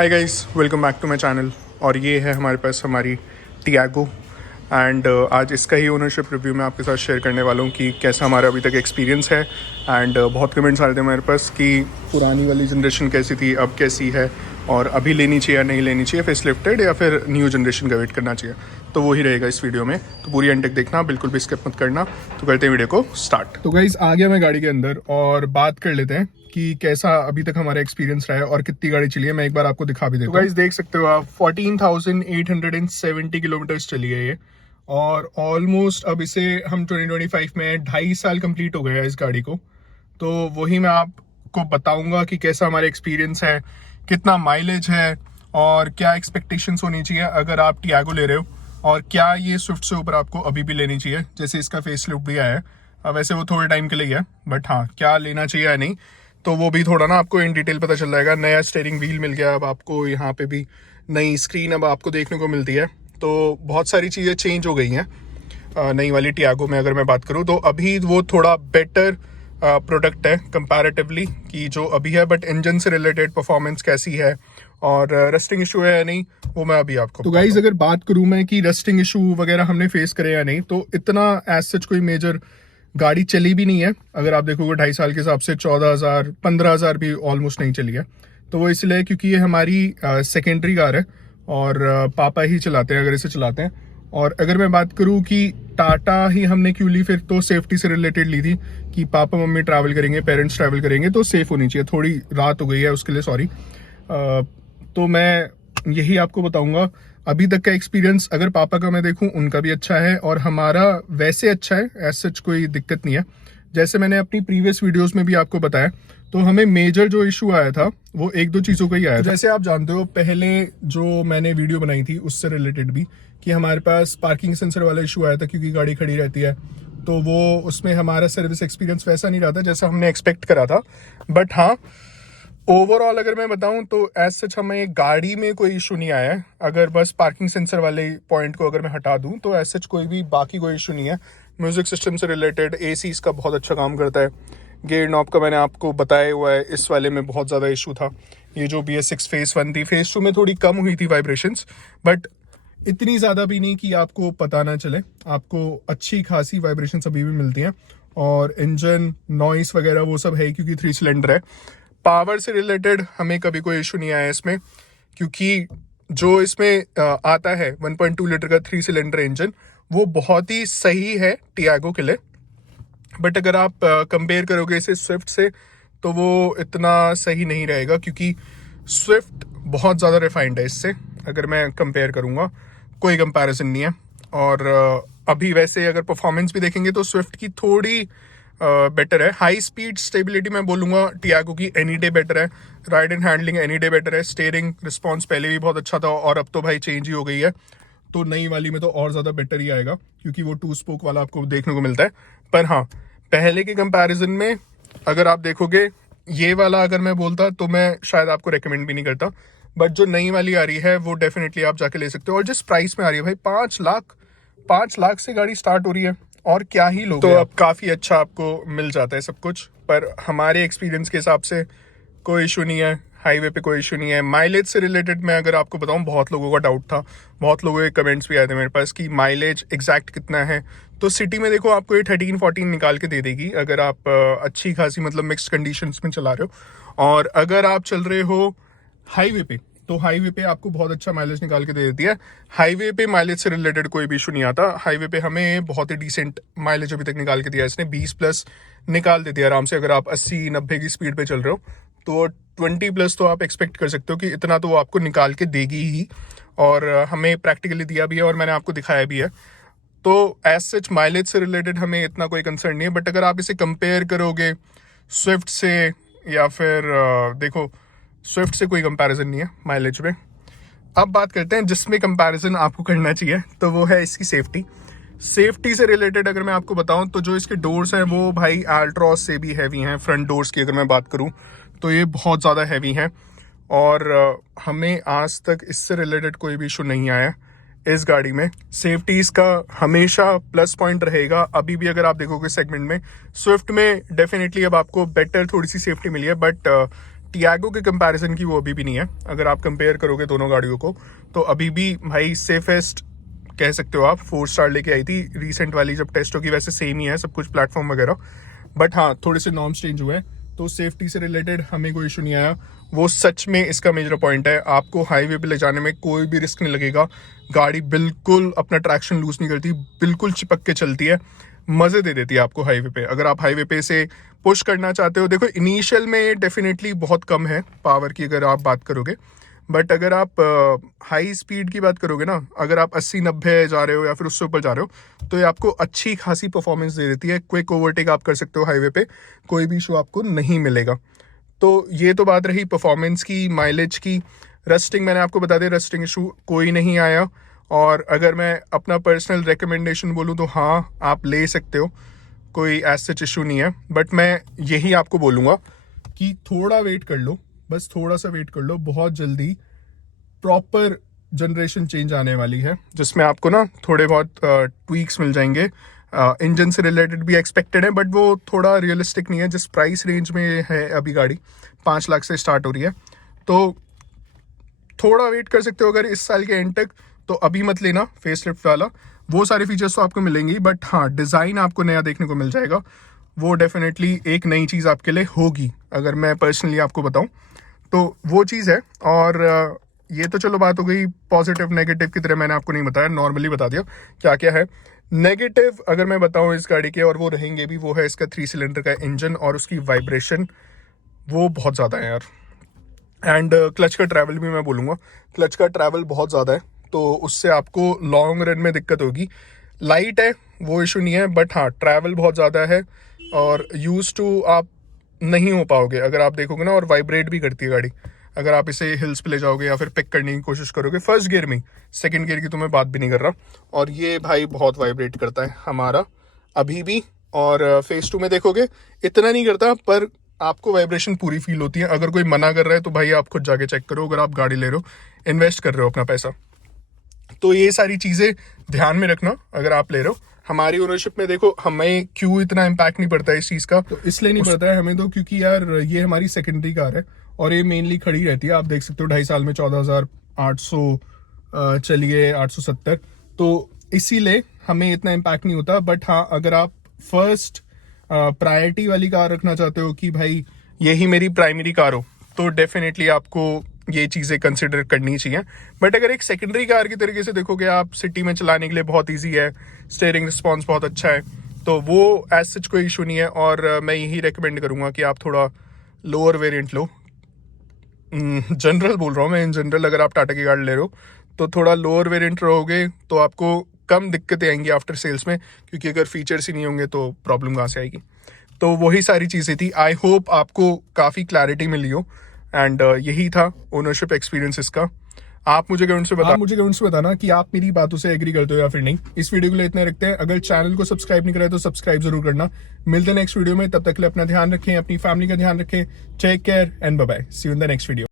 Hi guys, welcome back to my channel. और ये है हमारे पास हमारी टियागो एंड आज इसका ही ओनरशिप रिव्यू मैं आपके साथ शेयर करने वाला हूँ कि कैसा हमारा अभी तक एक्सपीरियंस है। एंड बहुत कमेंट्स आ रहे थे हमारे पास कि पुरानी वाली जनरेशन कैसी थी, अब कैसी है, और अभी लेनी चाहिए या नहीं लेनी चाहिए, फेस लिफ्टेड या फिर न्यू जनरेशन का वेट करना चाहिए। तो वही रहेगा इस वीडियो में, तो पूरी एंड तक देखना, बिल्कुल भी स्किप मत करना। तो करते हैं वीडियो को स्टार्ट। तो गाइस आ गया मैं गाड़ी के अंदर और बात कर लेते हैं कि कैसा अभी तक हमारा एक्सपीरियंस रहा है और कितनी गाड़ी चली है। मैं एक बार आपको दिखा भी देता हूँ। तो गाइस देख सकते हो आप 14,870 किलोमीटर्स चली है ये, और ऑलमोस्ट अब इसे हम 2025 में 2.5 साल कंप्लीट हो गया है इस गाड़ी को। तो वही मैं आपको बताऊंगा कि कैसा हमारा एक्सपीरियंस है, कितना माइलेज है और क्या एक्सपेक्टेशंस होनी चाहिए अगर आप टियागो ले रहे हो, और क्या ये स्विफ्ट से ऊपर आपको अभी भी लेनी चाहिए, जैसे इसका फेस लिफ्ट भी आया है। वैसे वो थोड़े टाइम के लिए है, बट हाँ, क्या लेना चाहिए या नहीं तो वो भी थोड़ा ना आपको इन डिटेल पता चल जाएगा। नया स्टीयरिंग व्हील मिल गया अब आपको, यहाँ पे भी नई स्क्रीन अब आपको देखने को मिलती है। तो बहुत सारी चीज़ें चेंज हो गई हैं नई वाली टियागो में। अगर मैं बात करूँ तो अभी वो थोड़ा बेटर प्रोडक्ट है कंपैरेटिवली कि जो अभी है, बट इंजन से रिलेटेड परफॉर्मेंस कैसी है और रस्टिंग इशू है या नहीं, वो मैं अभी आपको। तो गाइज अगर बात करूँ मैं कि रस्टिंग इशू वगैरह हमने फेस करे या नहीं, तो इतना एज सच कोई मेजर गाड़ी चली भी नहीं है। अगर आप देखोगे 2.5 साल के हिसाब से 14,000 15,000 भी ऑलमोस्ट नहीं चली है। तो वो इसलिए क्योंकि ये हमारी सेकेंडरी कार है और पापा ही चलाते हैं अगर इसे चलाते हैं। और अगर मैं बात करूं कि टाटा ही हमने क्यों ली, फिर तो सेफ्टी से रिलेटेड ली थी कि पापा मम्मी ट्रैवल करेंगे, पेरेंट्स ट्रैवल करेंगे तो सेफ होनी चाहिए। थोड़ी रात हो गई है उसके लिए सॉरी। तो मैं यही आपको बताऊंगा अभी तक का एक्सपीरियंस। अगर पापा का मैं देखूं उनका भी अच्छा है और हमारा वैसे अच्छा है, एज सच कोई दिक्कत नहीं है। जैसे मैंने अपनी प्रीवियस वीडियोस में भी आपको बताया, तो हमें मेजर जो इशू आया था वो एक दो चीज़ों का ही आया था। जैसे आप जानते हो पहले जो मैंने वीडियो बनाई थी उससे रिलेटेड भी कि हमारे पास पार्किंग सेंसर वाला इशू आया था क्योंकि गाड़ी खड़ी रहती है। तो वो उसमें हमारा सर्विस एक्सपीरियंस वैसा नहीं रहा था जैसा हमने एक्सपेक्ट करा था। बट हाँ, ओवरऑल अगर मैं बताऊं तो एज सच हमें गाड़ी में कोई इशू नहीं आया है। अगर बस पार्किंग सेंसर वाले पॉइंट को अगर मैं हटा दूं तो एज सच कोई भी बाकी कोई इशू नहीं है। म्यूजिक सिस्टम से रिलेटेड एसी इसका बहुत अच्छा काम करता है। गियर नॉब का मैंने आपको बताया हुआ है, इस वाले में बहुत ज़्यादा इशू था। ये जो BS6 फेस 1 थी, फेस 2 में थोड़ी कम हुई थी वाइब्रेशंस, बट इतनी ज़्यादा भी नहीं कि आपको पता ना चले। आपको अच्छी खासी वाइब्रेशंस अभी भी मिलती हैं। और इंजन नॉइस वगैरह वो सब है क्योंकि 3 सिलेंडर है। पावर से रिलेटेड हमें कभी कोई इशू नहीं आया इसमें, क्योंकि जो इसमें आता है 1.2 लीटर का 3 सिलेंडर इंजन, वो बहुत ही सही है टियागो के लिए। बट अगर आप कंपेयर करोगे इसे स्विफ्ट से तो वो इतना सही नहीं रहेगा, क्योंकि स्विफ्ट बहुत ज़्यादा रिफाइंड है इससे। अगर मैं कंपेयर करूँगा कोई कंपैरिजन नहीं है। और अभी वैसे अगर परफॉर्मेंस भी देखेंगे तो स्विफ्ट की थोड़ी बेटर है। हाई स्पीड स्टेबिलिटी मैं बोलूँगा टियागो की एनी डे बेटर है। Ride and handling any day better है। स्टीयरिंग रिस्पॉन्स पहले भी बहुत अच्छा था और अब तो भाई चेंज ही हो गई है। तो नई वाली में तो और ज़्यादा बेटर ही आएगा क्योंकि वो 2 स्पोक वाला आपको देखने को मिलता है। पर हाँ, पहले के कंपैरिजन में अगर आप देखोगे ये वाला अगर मैं बोलता तो मैं शायद आपको रेकमेंड भी नहीं करता। बट जो नई वाली आ रही है वो डेफिनेटली आप जाके ले सकते हो। और जिस प्राइस में आ रही है भाई, 5 लाख से गाड़ी स्टार्ट हो रही है, और क्या ही लोग। तो अब काफ़ी अच्छा आपको मिल जाता है सब कुछ। पर हमारे एक्सपीरियंस के हिसाब से कोई इशू नहीं है, हाईवे पे कोई इशू नहीं है। माइलेज से रिलेटेड मैं अगर आपको बताऊं, बहुत लोगों का डाउट था, बहुत लोगों के कमेंट्स भी आए थे मेरे पास कि माइलेज एग्जैक्ट कितना है। तो सिटी में देखो आपको ये 13-14 निकाल के दे देगी अगर आप अच्छी खासी मतलब मिक्स्ड कंडीशंस में चला रहे हो। और अगर आप चल रहे हो हाईवे पे तो हाईवे पे आपको बहुत अच्छा माइलेज निकाल के दे देती है। हाईवे पे माइलेज से रिलेटेड कोई भी इशू नहीं आता। हाईवे पे हमें बहुत ही डिसेंट माइलेज अभी तक निकाल के दिया है इसने, 20+ निकाल देती है आराम से। अगर आप 80-90 की स्पीड पे चल रहे हो तो 20+ तो आप एक्सपेक्ट कर सकते हो कि इतना तो वो आपको निकाल के देगी ही। और हमें प्रैक्टिकली दिया भी है और मैंने आपको दिखाया भी है। तो एज सच माइलेज से रिलेटेड हमें इतना कोई कंसर्न नहीं है। बट अगर आप इसे कंपेयर करोगे स्विफ्ट से, या फिर देखो स्विफ्ट से कोई कंपैरिजन नहीं है माइलेज में। अब बात करते हैं जिसमें कंपैरिजन आपको करना चाहिए, तो वो है इसकी सेफ्टी से रिलेटेड। अगर मैं आपको बताऊं तो जो इसके डोर्स हैं वो भाई अल्ट्रॉस से भी हैवी हैं। फ्रंट डोर्स की अगर मैं बात करूं तो ये बहुत ज़्यादा हैवी हैं, और हमें आज तक इससे रिलेटेड कोई भी इशू नहीं आया इस गाड़ी में। सेफ्टी इसका हमेशा प्लस पॉइंट रहेगा। अभी भी अगर आप देखोगे सेगमेंट में, स्विफ्ट में डेफिनेटली अब आपको बेटर थोड़ी सी सेफ्टी मिली है, बट टियागो के कंपैरिजन की वो अभी भी नहीं है। अगर आप कंपेयर करोगे दोनों गाड़ियों को तो अभी भी भाई सेफेस्ट कह सकते हो आप। 4 स्टार लेके आई थी रिसेंट वाली जब टेस्ट होगी, वैसे सेम ही है सब कुछ प्लेटफॉर्म वगैरह, बट हाँ थोड़े से नॉर्म्स चेंज हुए हैं, तो सेफ्टी से रिलेटेड हमें कोई इशू नहीं आया। वो सच में इसका मेजर पॉइंट है, आपको हाईवे पे ले जाने में कोई भी रिस्क नहीं लगेगा। गाड़ी बिल्कुल अपना ट्रैक्शन लूज नहीं करती, बिल्कुल चिपक के चलती है, मज़े दे देती है आपको हाईवे पे। अगर आप हाईवे पे से पुश करना चाहते हो, देखो इनिशियल में डेफिनेटली बहुत कम है पावर की अगर आप बात करोगे, बट अगर आप हाई स्पीड की बात करोगे ना, अगर आप 80-90 जा रहे हो या फिर उससे ऊपर जा रहे हो, तो ये आपको अच्छी खासी परफॉर्मेंस दे देती है। क्विक ओवरटेक आप कर सकते हो हाईवे पे, कोई भी इशू आपको नहीं मिलेगा। तो ये तो बात रही परफॉर्मेंस की, माइलेज की। रस्टिंग मैंने आपको बता दिया, रस्टिंग इशू कोई नहीं आया। और अगर मैं अपना पर्सनल रिकमेंडेशन बोलूँ तो हाँ आप ले सकते हो, कोई एज सच इशू नहीं है, बट मैं यही आपको बोलूँगा कि थोड़ा वेट कर लो, बस थोड़ा सा वेट कर लो। बहुत जल्दी प्रॉपर जनरेशन चेंज आने वाली है, जिसमें आपको ना थोड़े बहुत ट्वीक्स मिल जाएंगे। इंजन से रिलेटेड भी एक्सपेक्टेड है, बट वो थोड़ा रियलिस्टिक नहीं है। जिस प्राइस रेंज में है अभी गाड़ी 5 लाख से स्टार्ट हो रही है, तो थोड़ा वेट कर सकते हो अगर इस साल के एंड तक। तो अभी मत लेना फेसलिफ्ट वाला, वो सारे फीचर्स तो आपको मिलेंगे, बट हाँ डिज़ाइन आपको नया देखने को मिल जाएगा। वो डेफिनेटली एक नई चीज़ आपके लिए होगी, अगर मैं पर्सनली आपको बताऊं तो वो चीज़ है। और ये तो चलो बात हो गई पॉजिटिव नेगेटिव की तरह, मैंने आपको नहीं बताया, नॉर्मली बता दिया क्या क्या है। नेगेटिव अगर मैं बताऊं इस गाड़ी के, और वो रहेंगे भी, वो है इसका 3 सिलेंडर का इंजन और उसकी वाइब्रेशन, वो बहुत ज़्यादा है यार। एंड क्लच का ट्रैवल भी मैं बोलूँगा, क्लच का ट्रैवल बहुत ज़्यादा है, तो उससे आपको लॉन्ग रन में दिक्कत होगी। लाइट है वो इशू नहीं है, बट हाँ ट्रैवल बहुत ज़्यादा है और यूज टू आप नहीं हो पाओगे अगर आप देखोगे ना। और वाइब्रेट भी करती है गाड़ी अगर आप इसे हिल्स पे ले जाओगे या फिर पिक करने की कोशिश करोगे फर्स्ट गियर में। सेकंड गियर की तो मैं बात भी नहीं कर रहा। और ये भाई बहुत वाइब्रेट करता है हमारा अभी भी, और फेज 2 में देखोगे इतना नहीं करता, पर आपको वाइब्रेशन पूरी फील होती है। अगर कोई मना कर रहा है तो भाई आप खुद जाके चेक करो, अगर आप गाड़ी ले रहे हो, इन्वेस्ट कर रहे हो अपना पैसा। तो ये सारी चीज़ें ध्यान में रखना अगर आप ले रहे हो। हमारी ओनरशिप में देखो हमें क्यों इतना इम्पैक्ट नहीं पड़ता है इस चीज़ का, तो इसलिए नहीं पड़ता है हमें तो क्योंकि यार ये हमारी सेकेंडरी कार है और ये मेनली खड़ी रहती है। आप देख सकते हो 2.5 साल में 14,800 चलिए 870, तो इसीलिए हमें इतना इम्पैक्ट नहीं होता। बट हाँ अगर आप फर्स्ट प्रायोरिटी वाली कार रखना चाहते हो कि भाई यही मेरी प्राइमरी कार हो, तो डेफिनेटली आपको ये चीज़ें कंसिडर करनी चाहिए। बट अगर एक सेकेंडरी कार की तरीके से देखोगे, आप सिटी में चलाने के लिए बहुत इजी है, स्टीयरिंग रिस्पॉन्स बहुत अच्छा है, तो वो एज सच कोई इशू नहीं है। और मैं यही रेकमेंड करूँगा कि आप थोड़ा लोअर वेरिएंट लो। जनरल बोल रहा हूँ मैं, इन जनरल अगर आप टाटा की गाड़ी ले रहे हो तो थोड़ा लोअर वेरिएंट रहोगे तो आपको कम दिक्कतें आएंगी आफ्टर सेल्स में, क्योंकि अगर फीचर्स ही नहीं होंगे तो प्रॉब्लम कहाँ से आएगी। तो वही सारी चीज़ें थी। आई होप आपको काफ़ी क्लैरिटी मिली हो। एंड यही था ओनरशिप एक्सपीरियंस इसका। आप मुझे कमेंट से बताना कि आप मेरी बातों से एग्री करते हो या फिर नहीं। इस वीडियो के लिए इतना रखते हैं। अगर चैनल को सब्सक्राइब नहीं करा है तो सब्सक्राइब जरूर करना। मिलते हैं नेक्स्ट वीडियो में, तब तक के लिए अपना ध्यान रखें, अपनी फैमिली का ध्यान रखें। Take care and bye bye, see you in the next video.